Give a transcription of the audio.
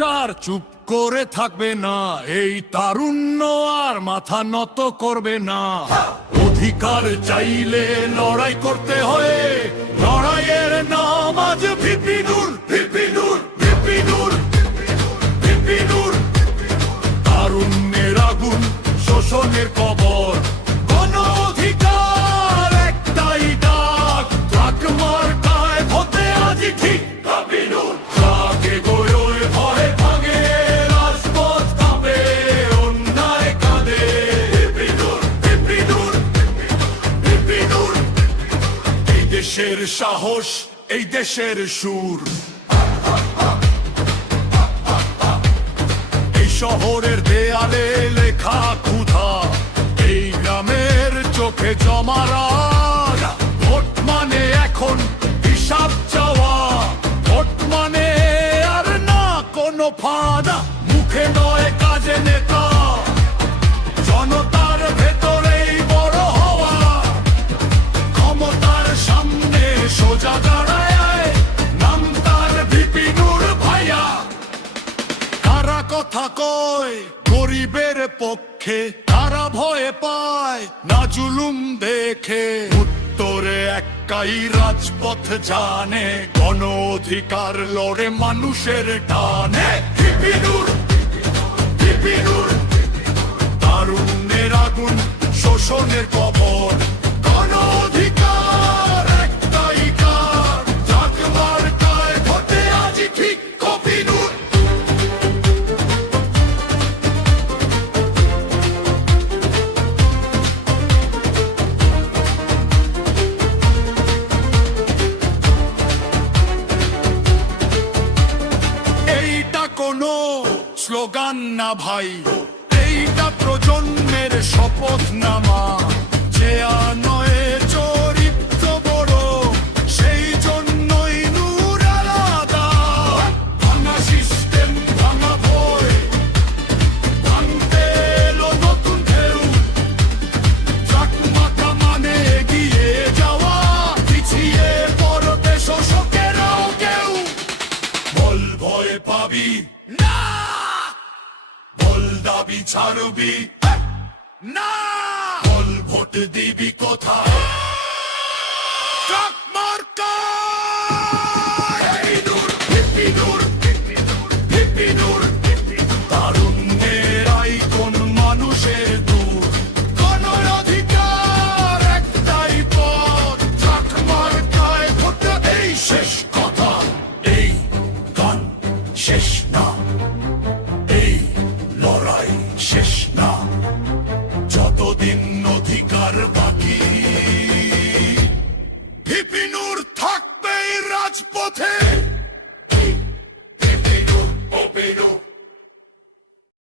আর চুপ করে থাকবে না, এই তারুণ্য আর মাথা নত করবে না। অধিকার চাইলে লড়াই করতে হয়, লড়াইয়ের নাম আজ ভিপি নূর, ভিপি নূর, ভিপি নূর, ভিপি নূর। তারুণ্যের আগুন, শোষণের কবর, গণ অধিকার একটাই ডাক, ট্রাক মার্কায় ভোটে আজই ঠিক ভিপি নূর। ট্রাকে গড়ে ভয়ে ভাগে রাজপথ কাঁপে, অন্যায় কাঁদে, ভিপি নূর, ভিপি নূর, ভিপি নূর। এই দেশের সাহস, এই দেশের সুর, এই শহরের দেয়ালে লেখা ক্ষুধা, এই গ্রামের চোখে জমা রাগ। ভোট মানে এখন হিসাব চাওয়া, ভোট মানে আর না কোনো ফাঁদা, মুখে নয় কাজে নেতা, জনতার ভেতরেই বড় হওয়া, ক্ষমতার সামনে সোজা দাঁড়ায়, নাম তার ভিপি নূর ভাইয়া। তারা কথা কয় গরিবের পক্ষে, তারা ভয় পায় না জুলুম দেখে। উত্তরে একাই রাজপথ জানে, গণ অধিকার লড়ে মানুষের টানে। ভিপি নূর, ভিপি নূর। তারুণ্যের আগুন, শোষণের কবর, গণ অধিকার একটাই কার, ট্রাক মার্কায় ভোটে আজই ঠিক ভিপি নূর। এইটা কোনো স্লোগান না ভাই, এইটা প্রজন্মের শপথ নামা। যে নয় চরিত্র বড়, সেই জন্যই নূর আলাদা। ভাঙা সিস্টেম, ভাঙা ভয়, ভাঙতে এলো নতুন ঢেউ। ট্রাক মাথা মানে এগিয়ে যাওয়া, পিছিয়ে পড়তে শোষকেরাও কেউ। বল ভয় পাবি না, বল দাবি ছাড়বি না, বল ভোট দিবি কোথায়।